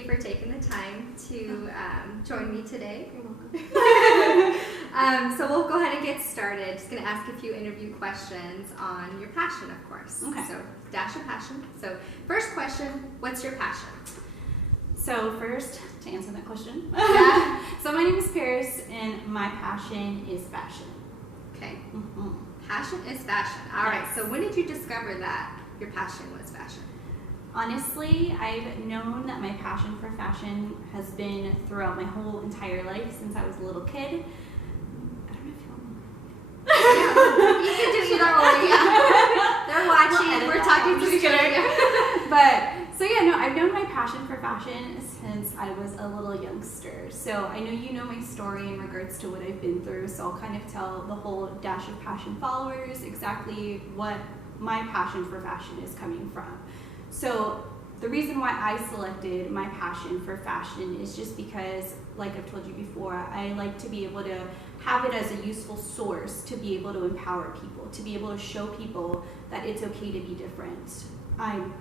you for taking the time to join me today. You're welcome. So we'll go ahead and get started. Just going to ask a few interview questions on your passion, of course. Okay. So dash of passion. So first question, what's your passion? So first, to answer that question, Yeah. so my name is Pariz, and my passion is fashion. Okay. Mm-hmm. Passion is fashion. All right. Yes. So when did you discover that your passion was fashion? Honestly, I've known that my passion for fashion has been throughout my whole entire life since I was a little kid. I don't know if you want Yeah, you can do either or. Yeah. They're watching. We'll We're talking to each other. So yeah, no, I've known my passion for fashion since I was a little youngster. So I know you know my story in regards to what I've been through, so I'll kind of tell the whole Dash of Passion followers exactly what my passion for fashion is coming from. So the reason why I selected my passion for fashion is just because, like I've told you before, I like to be able to have it as a useful source to be able to empower people, to be able to show people that it's okay to be different. I'm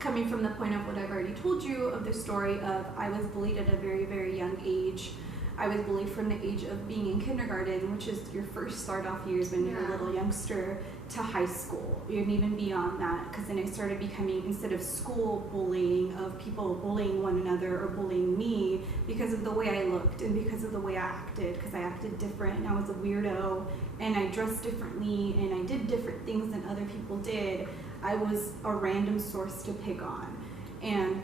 coming from the point of what I've already told you of the story of I was bullied at a very, very young age. I was bullied from the age of being in kindergarten, which is your first start off years when you're a little youngster, to high school, and even beyond that, because then I started becoming, instead of school bullying, of people bullying one another or bullying me because of the way I looked and because of the way I acted, because I acted different and I was a weirdo and I dressed differently and I did different things than other people did. I was a random source to pick on, and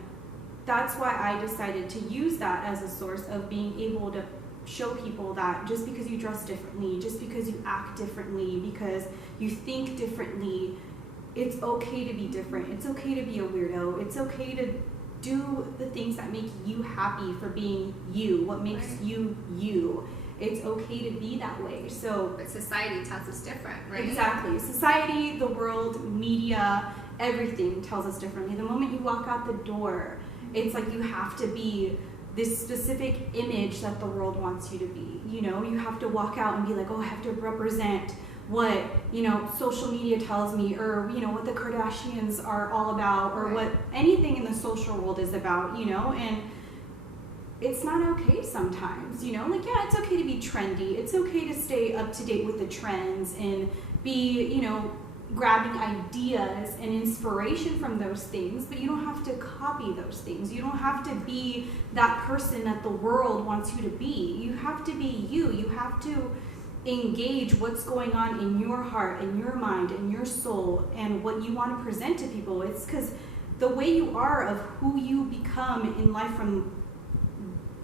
that's why I decided to use that as a source of being able to show people that just because you dress differently, just because you act differently, because you think differently, it's okay to be different. It's okay to be a weirdo. It's okay to do the things that make you happy for being you, what makes you you. It's okay to be that way. So, But society tells us different, right? Exactly. Society, the world, media, everything tells us differently. The moment you walk out the door, it's like you have to be this specific image that the world wants you to be. You know, you have to walk out and be like, oh, I have to represent what, you know, social media tells me, or, you know, what the Kardashians are all about, or what anything in the social world is about, you know, and it's not okay sometimes, you know, like, yeah, it's okay to be trendy. It's okay to stay up to date with the trends and be, you know, grabbing ideas and inspiration from those things, but you don't have to copy those things. You don't have to be that person that the world wants you to be. You have to be you. You have to engage what's going on in your heart and your mind and your soul and what you want to present to people. It's because the way you are of who you become in life from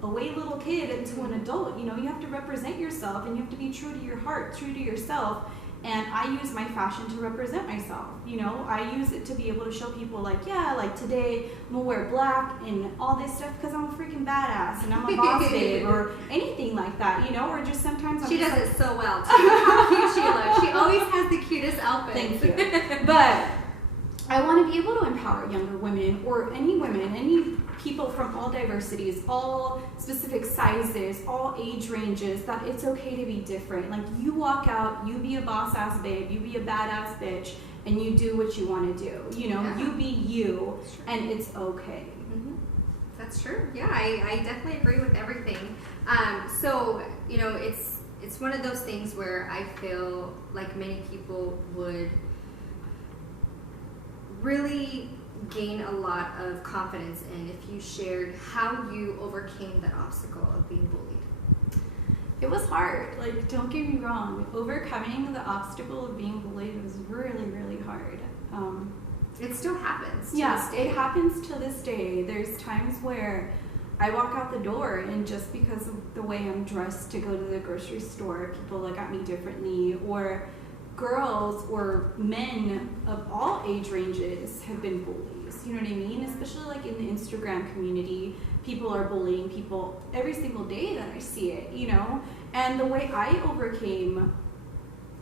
a way little kid into an adult, you know, you have to represent yourself and you have to be true to your heart, true to yourself. And I use my fashion to represent myself, you know. I use it to be able to show people, like, yeah, like today I'm gonna wear black and all this stuff because I'm a freaking badass and I'm a boss babe, or anything like that, you know. Or just sometimes She does it so well too. How cute she looks. She always has the cutest outfits. Thank you. But I want to be able to empower younger women, or any women, any people from all diversities, all specific sizes, all age ranges, that it's okay to be different. Like, you walk out, you be a boss ass babe, you be a badass bitch, and you do what you want to do. You know, you be you, and it's okay. Mm-hmm. That's true. Yeah, I definitely agree with everything. So, you know, it's one of those things where I feel like many people would really gain a lot of confidence in if you shared how you overcame that obstacle of being bullied. It was hard. Like, don't get me wrong. Overcoming the obstacle of being bullied was really, really hard. It still happens. Yeah, it happens to this day. There's times where I walk out the door and just because of the way I'm dressed to go to the grocery store, people look at me differently, or girls or men of all age ranges have been bullies, you know what I mean? Especially like in the Instagram community, people are bullying people every single day that I see it, you know? And the way I overcame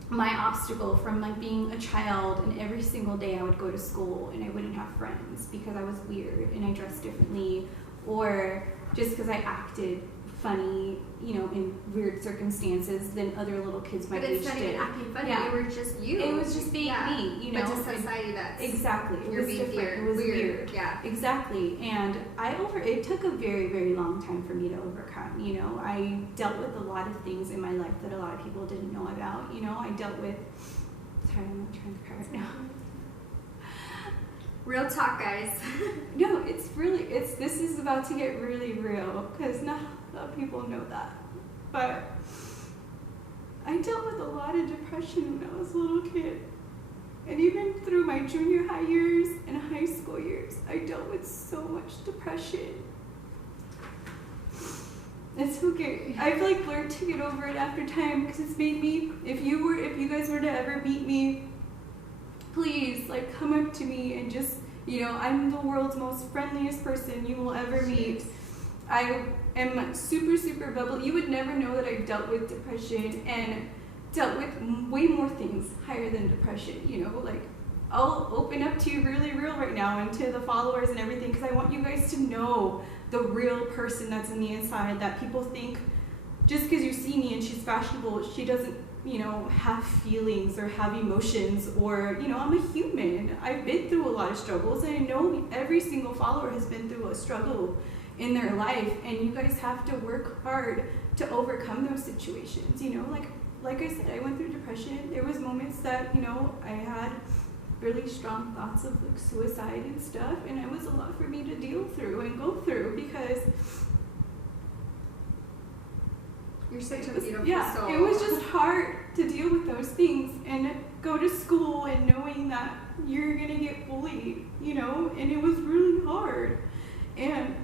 my obstacle from like being a child, and every single day I would go to school and I wouldn't have friends because I was weird and I dressed differently, or just because I acted funny, you know, in weird circumstances than other little kids my but age it's not did. even acting funny. Yeah. You were just you. It was just being me, you know. But to society, that's exactly. It you're was being different. It was weird. Yeah. Exactly. And it took a very, very long time for me to overcome. You know, I dealt with a lot of things in my life that a lot of people didn't know about. You know, I dealt with. Sorry, I'm trying to cry right now. Real talk, guys. No, this is about to get really real because not a lot of people know that. But I dealt with a lot of depression when I was a little kid. And even through my junior high years and high school years, I dealt with so much depression. It's okay. I've like learned to get over it after time because it's made me, if you guys were to ever meet me, please like come up to me and just, you know, I'm the world's most friendliest person you will ever meet. I am super, super bubbly. You would never know that I've dealt with depression and dealt with way more things higher than depression, you know, like I'll open up to you really real right now and to the followers and everything because I want you guys to know the real person that's in the inside, that people think just because you see me and she's fashionable, she doesn't, you know, have feelings or have emotions or, you know, I'm a human. I've been through a lot of struggles and I know every single follower has been through a struggle in their life and you guys have to work hard to overcome those situations, you know, like I said, I went through depression. There was moments that, you know, I had really strong thoughts of like suicide and stuff and it was a lot for me to deal through and go through because you're such a beautiful soul. It was just hard to deal with those things and go to school and knowing that you're gonna get bullied, you know, and it was really hard. And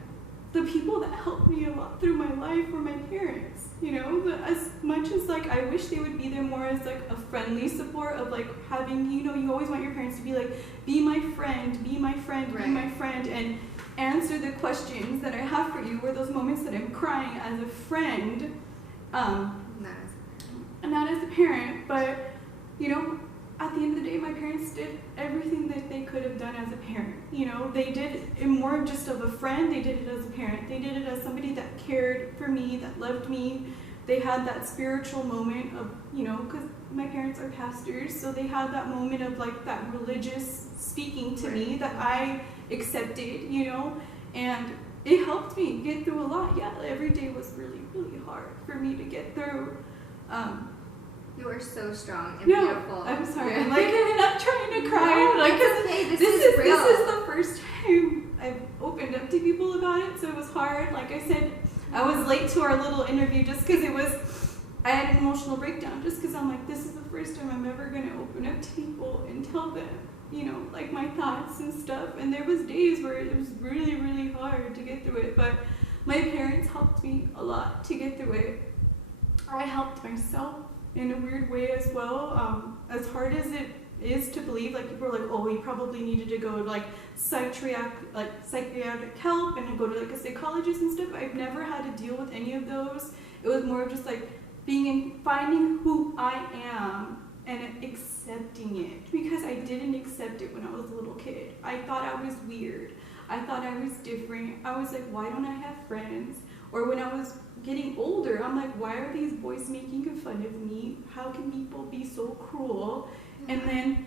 the people that helped me a lot through my life were my parents, you know, but as much as like I wish they would be there more as like a friendly support of like having, you know, you always want your parents to be like, be my friend, be my friend, right. Be my friend, and answer the questions that I have for you, or those moments that I'm crying as a friend. Not as a parent, but, you know, at the end of the day, my parents did everything that they could have done as a parent. You know, they did it more just of a friend, they did it as a parent. They did it as somebody that cared for me, that loved me. They had that spiritual moment of, you know, because my parents are pastors, so they had that moment of like that religious speaking to me that I accepted, you know, and it helped me get through a lot. Yeah, every day was really, really hard for me to get through. You are so strong and beautiful. I'm sorry. Yeah. I'm like, I'm not trying to cry. No, like, it's okay. This is real. This is the first time I've opened up to people about it, so it was hard. Like I said, I was late to our little interview just because I had an emotional breakdown just because I'm like, this is the first time I'm ever going to open up to people and tell them, you know, like my thoughts and stuff. And there was days where it was really, really hard to get through it, but my parents helped me a lot to get through it. I helped myself in a weird way as well. As hard as it is to believe, like people are like, oh, you probably needed to go to like psychiatric help and go to like a psychologist and stuff. I've never had to deal with any of those. It was more of just like finding who I am and accepting it, because I didn't accept it when I was a little kid. I thought I was weird. I thought I was different. I was like, why don't I have friends? Or when I was getting older, I'm like, why are these boys making fun of me? How can people be so cruel? And then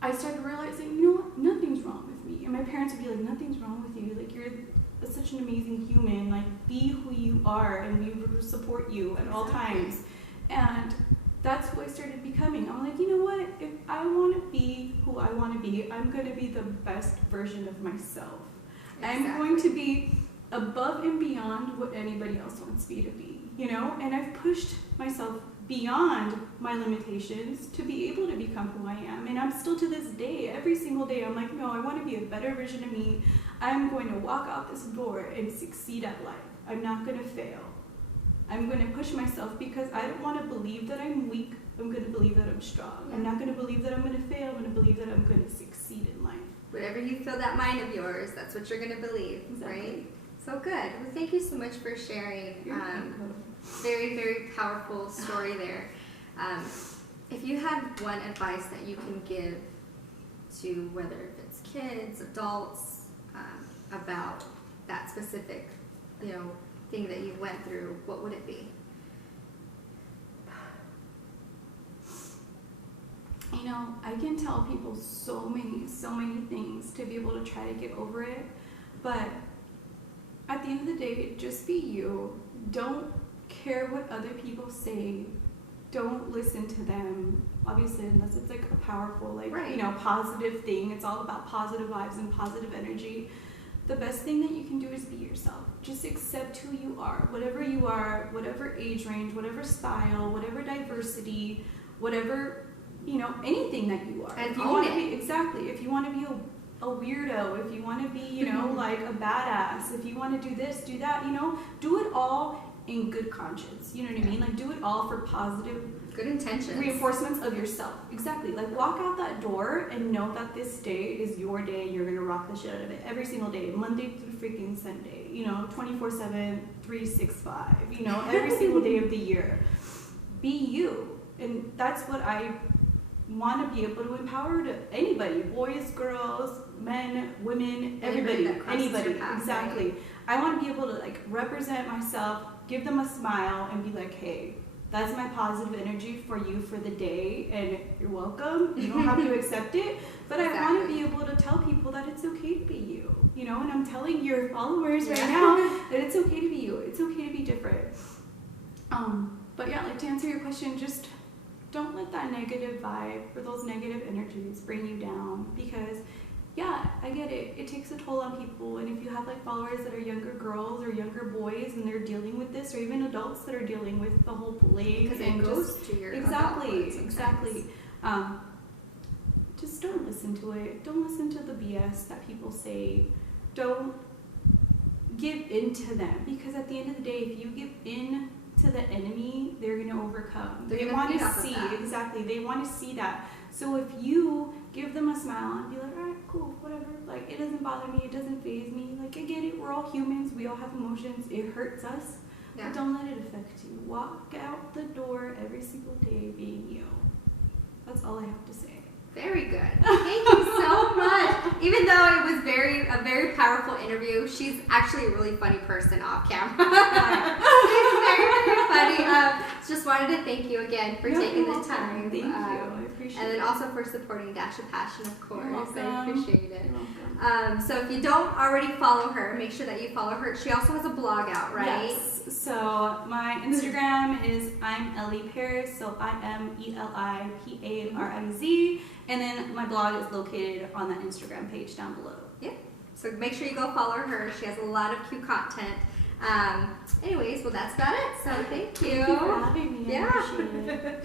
I started realizing, you know what, nothing's wrong with me. And my parents would be like, nothing's wrong with you. Like, you're such an amazing human. Like, be who you are, and we will support you at all times. And that's who I started becoming. I'm like, you know what, if I want to be who I want to be, I'm going to be the best version of myself. Exactly. I'm going to be above and beyond what anybody else wants me to be, you know? And I've pushed myself beyond my limitations to be able to become who I am. And I'm still to this day, every single day, I'm like, no, I want to be a better version of me. I'm going to walk out this door and succeed at life. I'm not going to fail. I'm going to push myself because I don't want to believe that I'm weak. I'm going to believe that I'm strong. I'm not going to believe that I'm going to fail. I'm going to believe that I'm going to succeed in life. Whatever you feel that mind of yours, that's what you're going to believe, exactly. Right? So good. Well, thank you so much for sharing. Very, very powerful story there. If you had one advice that you can give to whether it's kids, adults, about that specific, you know, thing that you went through, what would it be? You know, I can tell people so many things to be able to try to get over it, but at the end of the day, just be you. Don't care what other people say. Don't listen to them, obviously, unless it's like a powerful, like, right. you know, positive thing. It's all about positive vibes and positive energy. The best thing that you can do is be yourself. Just accept who you are, whatever age range, whatever style, whatever diversity, whatever, you know, anything that you are. And if you own want it. to be, exactly, if you want to be a weirdo, if you want to be, you know, like a badass, if you want to do this, do that, you know, do it all in good conscience. You know what I mean? Like, do it all for positive, good intentions, reinforcements of yourself. Exactly. Like, walk out that door and know that this day is your day. You're gonna rock the shit out of it every single day, Monday through freaking Sunday. You know, 24/7, 365. You know, every single day of the year. Be you, and that's what I want to be able to empower to anybody, boys, girls, men, women, everybody, anybody. Exactly. Right? I want to be able to like represent myself, give them a smile, and be like, hey, that's my positive energy for you for the day, and you're welcome. You don't have to accept it, but I want to be able to tell people that it's okay to be you, you know, and I'm telling your followers right now that it's okay to be you. It's okay to be different. But yeah, like to answer your question, just don't let that negative vibe or those negative energies bring you down, because yeah, I get it. It takes a toll on people, and if you have like followers that are younger girls or younger boys and they're dealing with this, or even adults that are dealing with the whole bullying, because it goes to your exactly. Just don't listen to it. Don't listen to the BS that people say. Don't give in to them, because at the end of the day, if you give in to the enemy, they're going to overcome. They want to see, exactly, they want to see that. So if you give them a smile and be like, all right, cool, whatever, like, it doesn't bother me, it doesn't faze me, like, I get it, we're all humans, we all have emotions, it hurts us, but don't let it affect you. Walk out the door every single day being you. That's all I have to say. Very good. Thank you so much. Even though it was a very powerful interview, she's actually a really funny person off camera. She's very funny. Just wanted to thank you again for taking the time. Thank you. I appreciate it. And then also for supporting Dash of Passion, of course. I appreciate it. So if you don't already follow her, make sure that you follow her. She also has a blog out, right? Yes. So my Instagram is I'm Ellie Pariz. So ImElipariz. And then my blog is located on that Instagram page down below. Yeah. So make sure you go follow her. She has a lot of cute content. Anyways, well, that's about it. So thank you. Thank you for having me. Yeah. I appreciate it.